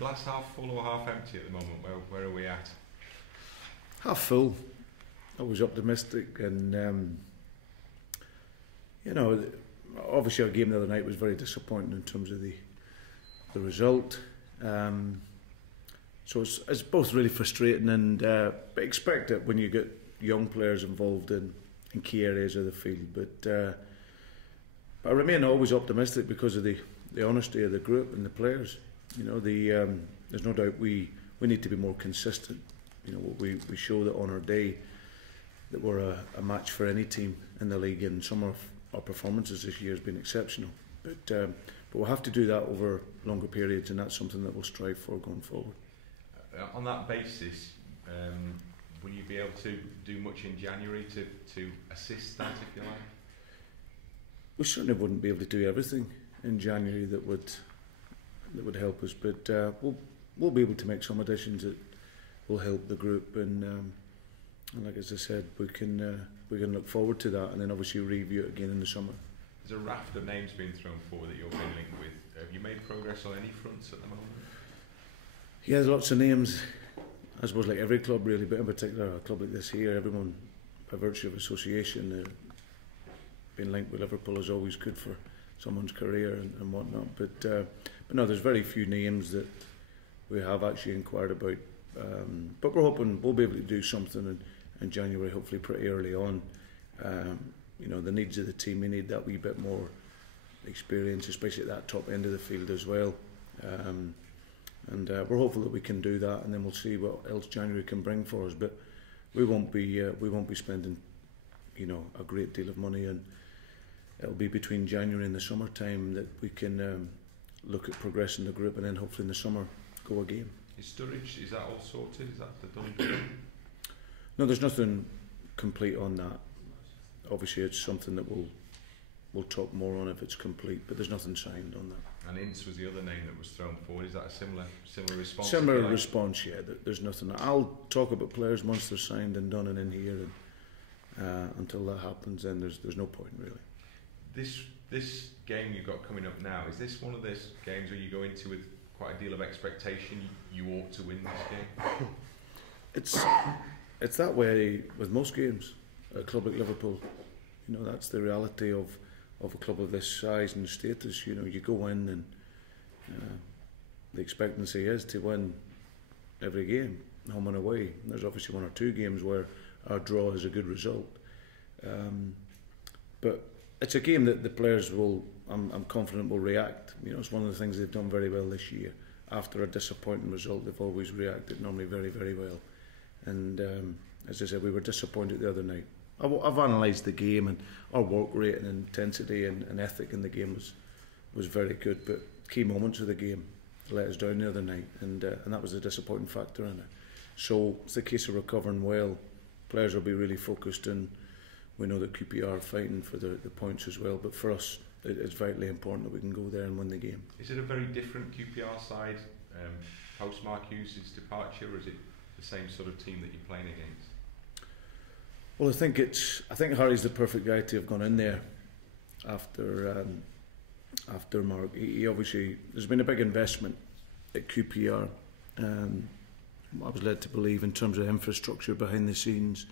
glass half full or half empty at the moment? Where are we at? Half full. Always optimistic, and you know, obviously our game the other night was very disappointing in terms of the result. So it's both really frustrating and expect it when you get young players involved in key areas of the field. But I remain always optimistic because of the honesty of the group and the players. You know, there's no doubt we need to be more consistent. You know, we show that on our day that we're a match for any team in the league, and some of our performances this year has been exceptional. But we'll have to do that over longer periods, and that's something that we'll strive for going forward. On that basis, will you be able to do much in January to assist that, if you like? We certainly wouldn't be able to do everything in January that would help us, but we'll be able to make some additions that will help the group, and like as I said, we can look forward to that, and then obviously review it again in the summer. There's a raft of names being thrown forward that you're being linked with. Have you made progress on any fronts at the moment? Yeah, there's lots of names. I suppose like every club really, but in particular a club like this here, everyone by virtue of association being linked with Liverpool is always good for someone's career and whatnot. But no, there's very few names that we have actually inquired about. But we're hoping we'll be able to do something in January, hopefully pretty early on. You know, the needs of the team, we need that wee bit more experience, especially at that top end of the field as well. And we're hopeful that we can do that, and then we'll see what else January can bring for us. But we won't be spending, you know, a great deal of money, and it'll be between January and the summertime that we can look at progressing the group, and then hopefully in the summer go a game. Is Sturridge, is that all sorted? Is that the done deal? No, there's nothing complete on that. Obviously, it's something that we'll talk more on if it's complete, but there's nothing signed on that. And Ince was the other name that was thrown forward. Is that a similar response? Similar response, yeah. There's nothing. I'll talk about players once they're signed and done and in here, and until that happens, then there's no point really. This game you've got coming up now, is this one of those games where you go into with quite a deal of expectation? You ought to win this game. It's that way with most games at a club like Liverpool. You know, that's the reality of a club of this size and status. You know, you go in and the expectancy is to win every game, home and away. There's obviously one or two games where our draw is a good result, but it's a game that the players will, I'm confident, will react. You know, it's one of the things they've done very well this year. After a disappointing result, they've always reacted normally very, very well. And as I said, we were disappointed the other night. I've analysed the game, and our work rate and intensity and ethic in the game was very good, but key moments of the game let us down the other night, and that was the disappointing factor in it. So it's the case of recovering well. Players will be really focused, and we know that QPR are fighting for the points as well, but for us it's vitally important that we can go there and win the game. Is it a very different QPR side post Mark Hughes' departure, or is it the same sort of team that you're playing against? Well, I think Harry's the perfect guy to have gone in there after Mark. He obviously, there's been a big investment at QPR. I was led to believe in terms of infrastructure behind the scenes,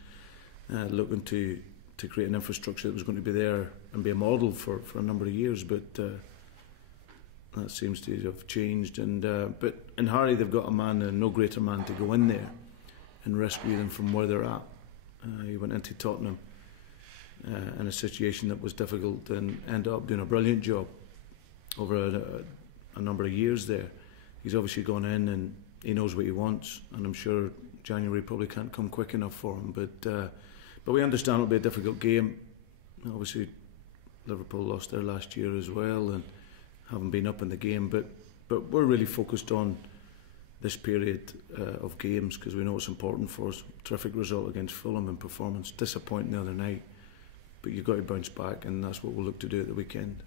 looking to create an infrastructure that was going to be there and be a model for a number of years, but that seems to have changed. And but in Harry, they've got a man, and no greater man, to go in there and rescue them from where they're at. He went into Tottenham in a situation that was difficult and ended up doing a brilliant job over a number of years there. He's obviously gone in and he knows what he wants, and I'm sure January probably can't come quick enough for him. But we understand it'll be a difficult game. Obviously, Liverpool lost there last year as well and haven't been up in the game. But we're really focused on this period of games because we know it's important for us. Terrific result against Fulham in performance. Disappointing the other night, but you've got to bounce back, and that's what we'll look to do at the weekend.